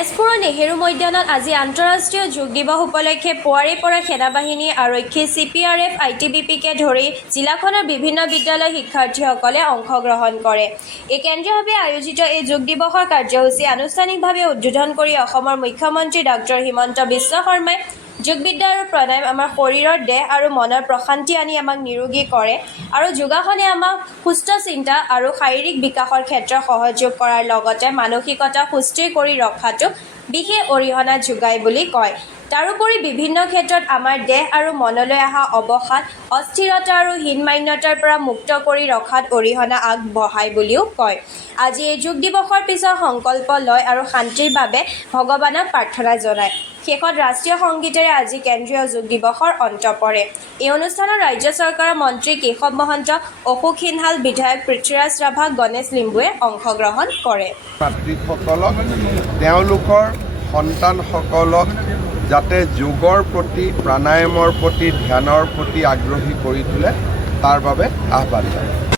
তেজপুৰৰ নেহেৰু ময়দানত আজি আন্তঃৰাষ্ট্ৰীয় যোগ দিৱস উপলক্ষে পুৱাৰে পৰা সেনাবাহিনী, আৰক্ষী, CPRF, ITBPকে ধৰি জিলাখনৰ বিভিন্ন বিদ্যালয়ৰ শিক্ষাৰ্থীসকলে অংশগ্ৰহণ কৰে। কেন্দ্ৰীয়ভাৱে আয়োজিত এই যোগ দিৱসৰ কাৰ্যসূচী আনুষ্ঠানিকভাৱে উদ্বোধন কৰি অসমৰ মুখ্যমন্ত্ৰী ডক্টৰ হিমন্ত বিশ্ব শৰ্মাই যোগবিদ্যা আৰু প্ৰাণায়াম আমাৰ শৰীৰৰ, দেহ আৰু মনৰ প্ৰশান্তি আনি আমাক নিৰোগী কৰে আৰু যোগাসনে আমাক সুস্থ চিন্তা আৰু শাৰীৰিক বিকাশৰ ক্ষেত্ৰত সহযোগ কৰাৰ লগতে মানসিকতা সুস্থিৰ কৰি ৰখাটো বিশেষ অৰিহণা যোগায় বুলি কয়। তাৰোপৰি বিভিন্ন ক্ষেত্ৰত আমাৰ দেহ আৰু মনলৈ অহা অৱসাদ, অস্থিৰতা আৰু হীনমান্যতাৰ পৰা মুক্ত কৰি ৰখাত অৰিহণা আগবঢ়ায় বুলিও কয়। আজি এই যোগ দিৱসৰ পিছত সংকল্প লয় আৰু শান্তিৰ বাবে ভগৱানক প্ৰাৰ্থনা জনায়। শেষত ৰাষ্ট্ৰীয় সংগীতেৰে আজি কেন্দ্ৰীয় যোগ দিৱসৰ অন্ত পৰে। এই অনুষ্ঠানত ৰাজ্য চৰকাৰৰ মন্ত্ৰী কেশৱ মহন্ত, অশোক সিনহাল, বিধায়ক পৃথ্বীৰাজ ৰাভা, গণেশ লিম্বুৱে অংশগ্ৰহণ কৰে। মাতৃসকলক তেওঁলোকৰ সন্তানসকলক যাতে যোগৰ প্ৰতি, প্ৰাণায়ামৰ প্ৰতি, ধ্যানৰ প্ৰতি আগ্ৰহী কৰি তোলে তাৰ বাবে আহ্বান জনায়।